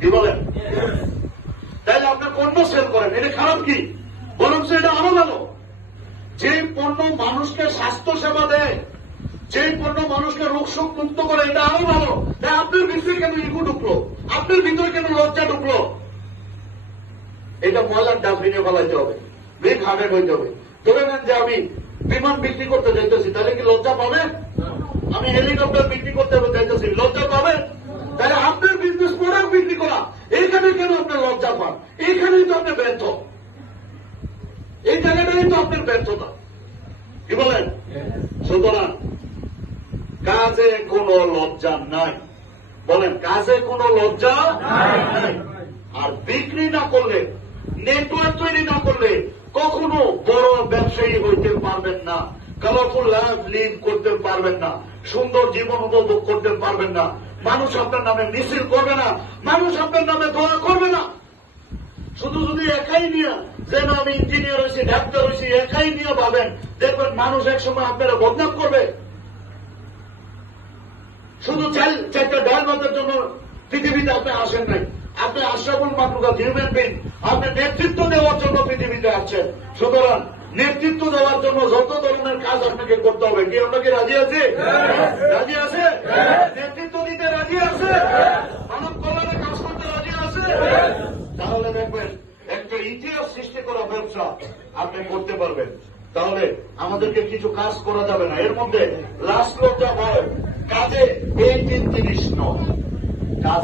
কি বলেন? তাইলে আপনার পণ্য সেল করেন, এটা খারাপ কি? বরং এটা আরো ভালো। যে পণ্য মানুষকে স্বাস্থ্য সেবা দেয়, যে পণ্য মানুষকে রোগ শোক মুক্ত করে, এটা আরো ভালো। তাই আপনার ভিতরে কেন ইগো ঢুকলো? আপনার ভিতরে কেন লজ্জা ঢুকলো? এটা ময়লার ডাস্টবিনে ফেলাইতে হবে, বিগ হার্টেড হইতে হবে। ধরে নেন যে আমি বিমান বিক্রি করতে যাইতেছি, তাহলে কি লজ্জা পাবে? আমি হেলিকপ্টার বিক্রি করতে যাইতেছি, লজ্জা পাবে? তাহলে আপনার বিজনেস প্রোডাক্ট বিক্রি করা, এইখানে কেন আপনার লজ্জা পান? এইখানেই তো আপনি ব্যর্থ, এই জায়গাটাই তো আপনার ব্যর্থতা। কি বলেন? সুতরাং কাজে কোনো লজ্জা নাই। বলেন, কাজে কোনো লজ্জা নাই। আর বিক্রি না করলে, নেটওয়ার্ক তৈরি না করলে কখনো বড় ব্যবসায়ী হইতে পারবেন না, কালারফুল লাইফ লিড করতে পারবেন না, সুন্দর জীবন উপভোগ করতে পারবেন না। মানুষ আপনার নামে মিছিল করবে না, মানুষ আপনার নামে দোয়া করবে না। শুধু যদি একাই নিয়ে, যে না আমি ইঞ্জিনিয়ার হয়েছি, ডাক্তার হয়েছি, একাই নিয়ে ভাবেন, দেখবেন মানুষ একসময় আপনারা বদনাম করবে। শুধু চারটা ডাল ভাতের জন্য পৃথিবীতে আপনি আসেন নাই, আপনি আশরাফুল মাখলুকাত হিউম্যান বিং, আপনি নেতৃত্ব দেওয়ার জন্য পৃথিবীতে আসছেন। সুতরাং নেতৃত্ব দেওয়ার জন্য যত ধরনের কাজ আপনাকে করতে হবে। কি আপনাকে রাজি আছে? রাজি আছে? নেতৃত্ব দিতে রাজি আছে? মানব কল্যাণে কাজ করতে রাজি আছে? তাহলে দেখবেন একটা ইতিহাস সৃষ্টি করা ব্যবসা আপনি করতে পারবেন। তাহলে আমাদেরকে কিছু কাজ করা যাবে না। এর মধ্যে লাস্ট লজ্জা ভয়, কাজে এই 3 জিনিস নয়।